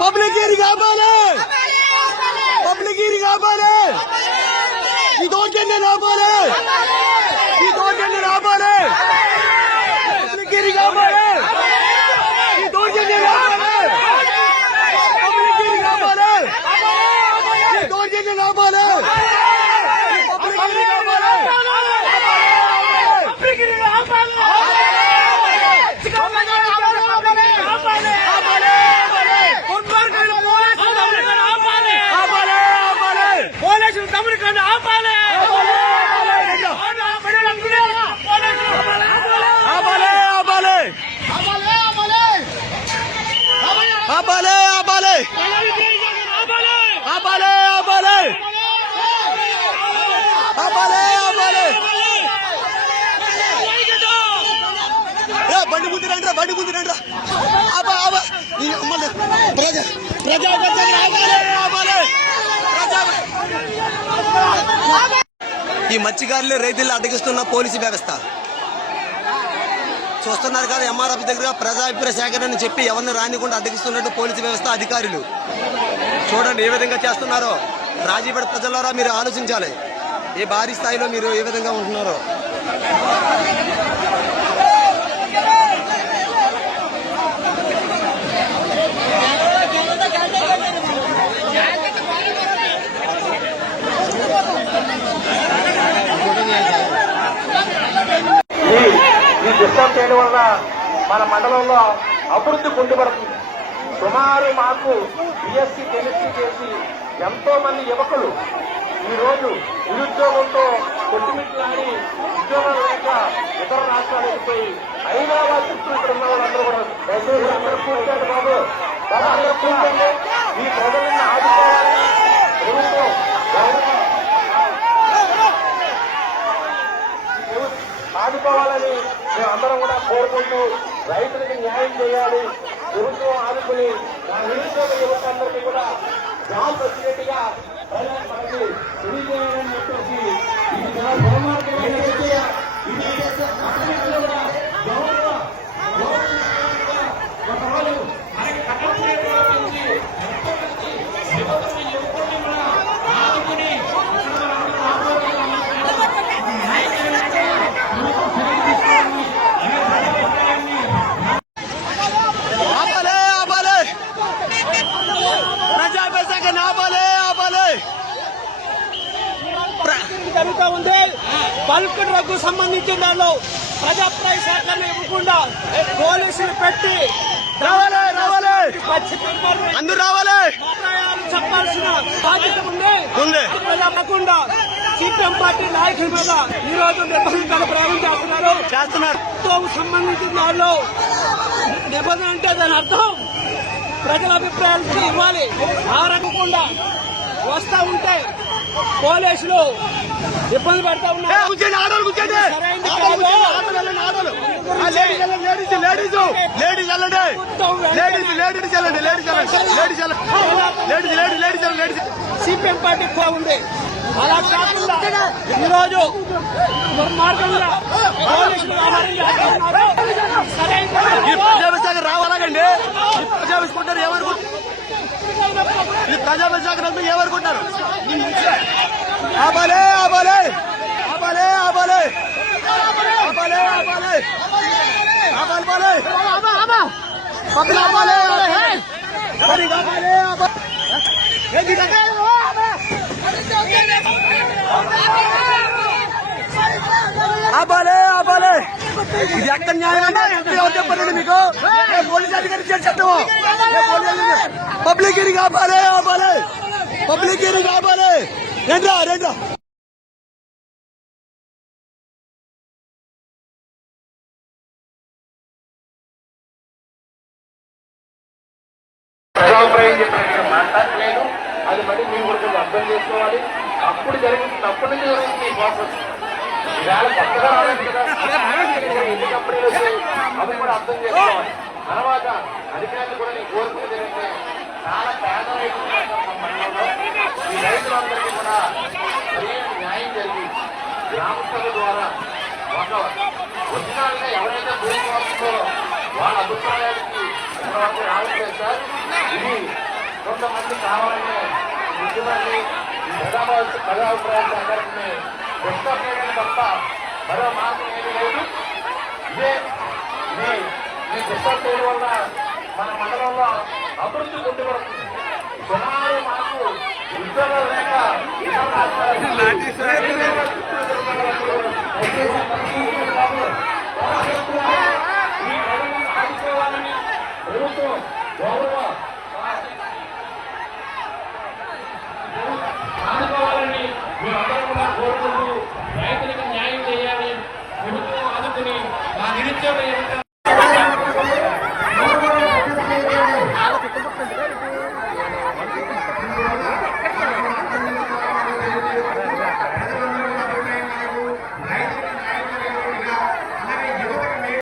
Public ఏరి కాపాలి public ఏరి కాపాలి ఈ దోకేనే రాపాలి ఆపాలి ఆపాలి ఆపాలి ఆపాలి. బండి ముందు రండి రా బండి ముందు రండి ఆపా ఆపా. ఈ ప్రజా ప్రజా ఆపాలి ఆపాలి. ప్రజా ఈ మత్స్యకారులు రైతులు అడ్డగిస్తున్న పోలీసు వ్యవస్థ. చూస్తున్నారు కదా ఎంఆర్ఎఫ్ దగ్గర ప్రజాభిప్రాయ సేకరణ అని చెప్పి ఎవరిని రానికుండా అడ్డగిస్తున్నట్టు పోలీసు వ్యవస్థ అధికారులు. చూడండి ఏ విధంగా చేస్తున్నారో. రాజీపేట ప్రజలారా మీరు ఆలోచించాలి. ఏ భారీ స్థాయిలో మీరు ఏ విధంగా ఉంటున్నారో ఈ ఈ చేయడం వల్ల మన మండలంలో అభివృద్ధి కుంటుపడుతుంది సుమారు మాకు బిఎస్సి కెమిస్ట్రీ చేసి ఎంతో మంది యువకులు ఈరోజు నిరుద్యోగంతో కొట్టుమిట్లాడి ఉద్యోగాలు లేక ఇతర రాష్ట్రాలకు పోయి హైదరాబాద్ చుట్టూ ఇక్కడ ఉన్న వాళ్ళందరూ కూడా దయచేసి అందరూ కూర్చోండి బాబు. ఈ ప్రజలను ఆదుకోవాలి ప్రభుత్వం గవర్నమెంట్ ఆదుకోవాలని మేమందరం కూడా కోరుకుంటూ రైతులకు న్యాయం చేయాలి. ప్రభుత్వం ఆదుకుని మన నిరుద్యోగ యువత అందరికీ కూడా జాబ్ వచ్చినట్టుగా ప్రజలకు మనకి తెలియజేయాలని చెప్పేసి ఇది చాలా దుర్మార్గమైన చర్య. ఇది అన్నింటిలో కూడా గౌరవ గౌరవంగా ఒకరోజు మనకి కట్టకపోయేట్టుగా పెంచి ఎంతో మంది యువతని యువకుల్ని కూడా ఆదుకుని ఇక్కడ మనందరం ఆదుకోవాలని ఆపాలి ఆపాలి ప్రజాభిప్రాయ సేకరణ ఆపాలి ఆపాలి ప్ర- జరుగుతూ ఉంది బల్క్ డ్రగ్ సంబంధించిన దానిలో ప్రజాప్రాయ సేకరణ ఇవ్వకుండా పోలీసులు పెట్టి అందరూ రావాలి. చెప్పాల్సిన బాధ్యత ఉంది. ప్రజాపకుండా సిపిఎం పార్టీ నాయకుల మీద ఈ రోజు నిబంధనల ప్రయోగం చేస్తున్నారు. చేస్తున్నారు. సంబంధించిన దానిలో నిబంధన అంటే దాని అర్థం ప్రజల అభిప్రాయాలు ఇవ్వాలి. ఆరకుండా వస్తా ఉంటే పోలీసులు ఇబ్బంది పడతా ఉన్నారు. లేడీస్ లేడీస్ లేడీస్ వెళ్ళండి లేడీస్ లేడీస్ వెళ్ళండి ladies ladies ladies ladies ladies ladies CPM party బాగుంది అలా కాకుండా ఈరోజు మార్గంగా प्रजाक रही वठो आबले అబలే అబలే ఇది ఎక్కడ న్యాయం మీకు. పోలీస్ అధికారి పబ్లిక్ ఇది కాపాలి పబ్లిక్ ఇది కాపాలి రెండ్రా రెండ్రా అది మళ్ళీ మీ అర్థం చేసుకోవాలి. అప్పుడు జరిగింది తప్పటి నుంచి జరిగింది ఈ ప్రాసెస్ ఇవాళ కొత్తగా కంపెనీలు వచ్చాయి అది కూడా అర్థం చేసుకోవాలి. తర్వాత అధికారులు కూడా నేను కోరుకునేది ఏంటంటే చాలా పేద రైతులు ఈ రైతులందరికీ కూడా న్యాయం జరిగి గ్రామ సభ ద్వారా ఒక ఎవరైతే భూమి వస్తుందో వాళ్ళ అభిప్రాయానికి రావట్లేదు సార్. ఇది కొంతమంది కావాలనే ముఖ్యమంత్రి ఈ ప్రజాభావ ప్రజాభిప్రాయ చేయడం తప్ప మరో మార్గం ఏది లేదు ఇదే ఇది ఈ డిస్టర్బ్ చేయడం వల్ల మన మండలంలో అభివృద్ధి పొందుపడుతుంది సుమారు మాకు ఉద్యోగాలు లేక ప్రభుత్వం గౌరవ ఆదుకోవాలని మీరు అందరూ deu bem, eu vou tentar.